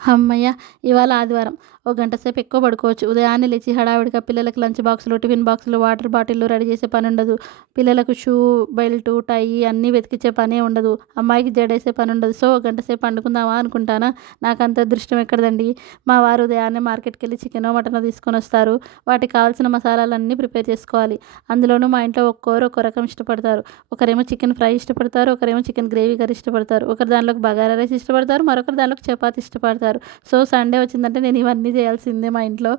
హమ్మయ్య! ఇవాళ ఆదివారం. ఓ గంట సేపు ఎక్కువ పడుకోవచ్చు. ఉదయాన్నే లేచి హడావిడిగా పిల్లలకి లంచ్ బాక్సులు, టిఫిన్ బాక్సులు, వాటర్ బాటిల్లు రెడీ చేసే పనుండదు. పిల్లలకు షూ, బెల్టు, టై అన్నీ వెతికిచ్చే పనే ఉండదు. అమ్మాయికి జడేసే పనుండదు. సో, ఓ గంట సేపు పండుకుందామా అనుకుంటానా, నాకంత అదృష్టం ఎక్కడిదండి. మా వారు ఉదయాన్నే మార్కెట్‌కెళ్ళి చికెనో, మటనో తీసుకొనొస్తారు. వాటికి కావాల్సిన మసాలాలన్నీ ప్రిపేర్ చేసుకోవాలి. అందులోనూ మా ఇంట్లో ఒక్కోరు ఒక్కో రకం ఇష్టపడతారు. ఒకరేమో చికెన్ ఫ్రై ఇష్టపడతారు. ఒకరేమో చికెన్ గ్రేవీ కర్రీ ఇష్టపడతారు. ఒకరు దాంట్లోకి బగారా రైస్ ఇష్టపడతారు. మరొకరు దాంట్లోకి చపాతీ ఇష్టపడతారు. సో, సండే వచ్చిందంటే నేను ఇవన్నీ చేయాల్సిందే మా ఇంట్లో.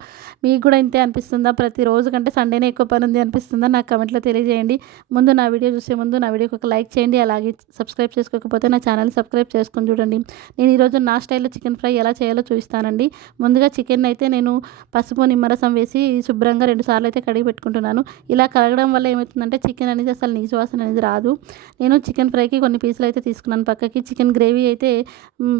మీకు కూడా ఇంతే అనిపిస్తుందా? ప్రతిరోజు కంటే సండేనే ఎక్కువ పనుంది అనిపిస్తుందా? నాకు కామెంట్‌లో తెలియజేయండి. ముందు నా వీడియో చూసే ముందు నా వీడియోకి ఒక లైక్ చేయండి. అలాగే సబ్స్క్రైబ్ చేసుకోకపోతే నా ఛానల్‌ని సబ్స్క్రైబ్ చేసుకొని చూడండి. నేను ఈరోజు నా స్టైల్‌లో చికెన్ ఫ్రై ఎలా చేయాలో చూపిస్తానండి. ముందుగా చికెన్ అయితే నేను పసుపు, నిమ్మరసం వేసి శుభ్రంగా 2 సార్లు అయితే కడిగి పెట్టుకుంటున్నాను. ఇలా కడగడం వల్ల ఏమవుతుందంటే చికెన్ అనేది అసలు నీసు వాసన అనేది రాదు. నేను చికెన్ ఫ్రైకి కొన్ని పీసులు అయితే తీసుకున్నాను పక్కకి. చికెన్ గ్రేవీ అయితే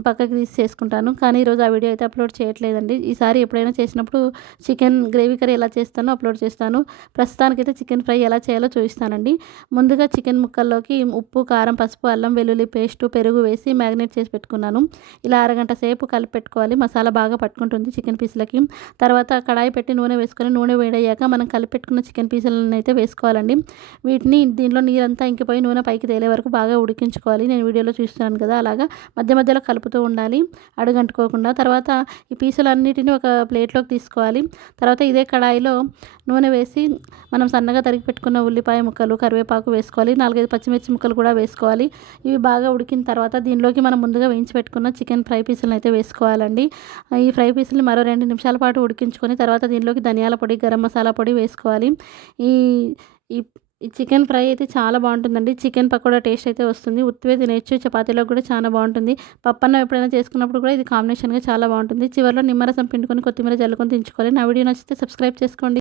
పక్కకి తీసి చేసుకుంటాను. కానీ ఈరోజు ఆ వీడియో అయితే అప్లోడ్ చేయట్లేదండి. ఈసారి ఎప్పుడైనా చేసినప్పుడు చికెన్ గ్రేవీ కర్రీ ఎలా చేస్తానో అప్లోడ్ చేస్తాను. ప్రస్తుతానికైతే చికెన్ ఫ్రై ఎలా చేయాలో చూపిస్తానండి. ముందుగా చికెన్ ముక్కల్లోకి ఉప్పు, కారం, పసుపు, అల్లం వెల్లుల్లి పేస్టు, పెరుగు వేసి మ్యారినేట్ చేసి పెట్టుకున్నాను. ఇలా అరగంట సేపు కలిపి పెట్టుకోవాలి. మసాలా బాగా పట్టుకుంటుంది చికెన్ పీసులకి. తర్వాత కడాయి పెట్టి నూనె వేసుకొని నూనె వేడయ్యాక మనం కలిపి పెట్టుకున్న చికెన్ పీసులను అయితే వేసుకోవాలండి. వీటిని దీనిలో నీరంతా ఇంకిపోయి నూనె పైకి తేలే వరకు బాగా ఉడికించుకోవాలి. నేను వీడియోలో చూస్తున్నాను కదా అలాగా మధ్య మధ్యలో కలుపుతూ ఉండాలి అడుగంటుకోకుండా. తర్వాత ఈ పీసులన్నిటిని ఒక ప్లేట్లోకి తీసుకోవాలి. తర్వాత ఇదే కడాయిలో నూనె వేసి మనం సన్నగా తరిగి పెట్టుకున్న ఉల్లిపాయ ముక్కలు, కరివేపాకు వేసుకోవాలి. 4, 5 పచ్చిమిర్చి ముక్కలు కూడా వేసుకోవాలి. ఇవి బాగా ఉడికిన తర్వాత దీనిలోకి మనం ముందుగా వేయించి పెట్టుకున్న చికెన్ ఫ్రై పీసులను అయితే వేసుకోవాలండి. ఈ ఫ్రై పీసులు మరో 2 నిమిషాల పాటు ఉడికించుకొని తర్వాత దీనిలోకి ధనియాల పొడి, గరం మసాలా పొడి వేసుకోవాలి. ఈ ఈ ఈ చికెన్ ఫ్రై అయితే చాలా బాగుంటుందండి. చికెన్ పకోడా టేస్ట్ అయితే వస్తుంది. ఉత్తివే తినేయొచ్చు. చపాతీలోకి కూడా చాలా బాగుంటుంది. పప్పన్నం ఎప్పుడైనా చేసుకున్నప్పుడు కూడా ఇది కాంబినేషన్‌గా చాలా బాగుంటుంది. చివరిలో నిమ్మరసం పిండుకొని కొత్తిమీర జల్లుకొని దించుకోవాలి. నా వీడియో నచ్చితే సబ్స్క్రైబ్ చేసుకోండి.